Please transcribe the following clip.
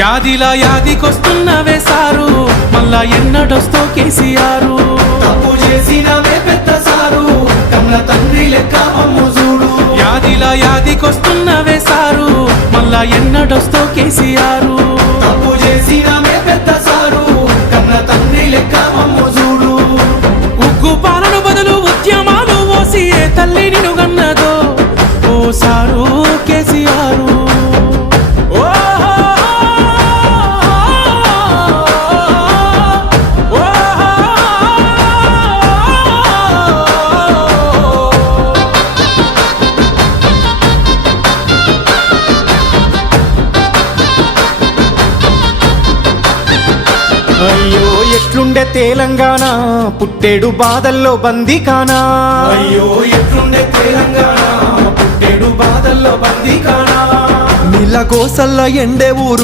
యాదిలా యాదికొస్తున్నవే sir, మళ్ళా ఎన్నడొస్తో కేసీఆర్. తప్పు చేసినవే పెద్ద సారు, కన్న తండ్రి లెక్క మమ్ము చూడు. యాదిలా యాదికొస్తున్నవే సారు, మళ్ళా ఎన్నడొస్తో కేసీఆర్. తప్పు చేసినవే పెద్ద సారు, కన్న తండ్రి లెక్క మమ్ము చూడు. ఉగ్గు పాలన బదులు ఉద్యమాలు ఓసి ఏ తల్లి నిన్ను గన్నదో ఓ సారు కేసీఆర్. అయ్యో ఎట్లుండే తెలంగాణ, పుట్టేడు బాధల్లో బందీకానా. అయ్యో ఎట్లుండే తెలంగాణ, పుట్టేడు బాధల్లో బందీకానా. నీళ్ళ కోసల్ల ఎండే ఊరు